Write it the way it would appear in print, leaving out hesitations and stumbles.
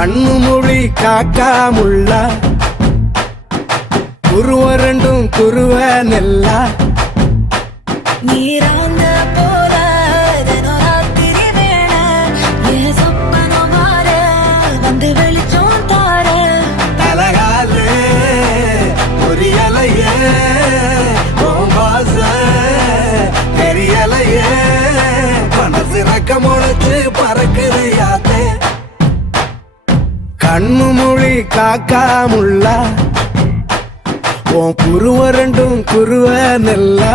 கண்ணு மொழி காக்காமுள்ள குருவரண்டும் குருவ நெல்லா நீராங்க போல தினராத்திரி வேள என் சொப்பனம் மாற வந்து வெளிச்சம் தார தலகாலே பொரியலையே ஓம்பாச தெரியலையே மனசு ரக்க முளைச்சு பறக்குது யாத்தே கண்ணு மொழி காக்காமுள்ள உன் குருவரண்டும் குருவ நெல்லா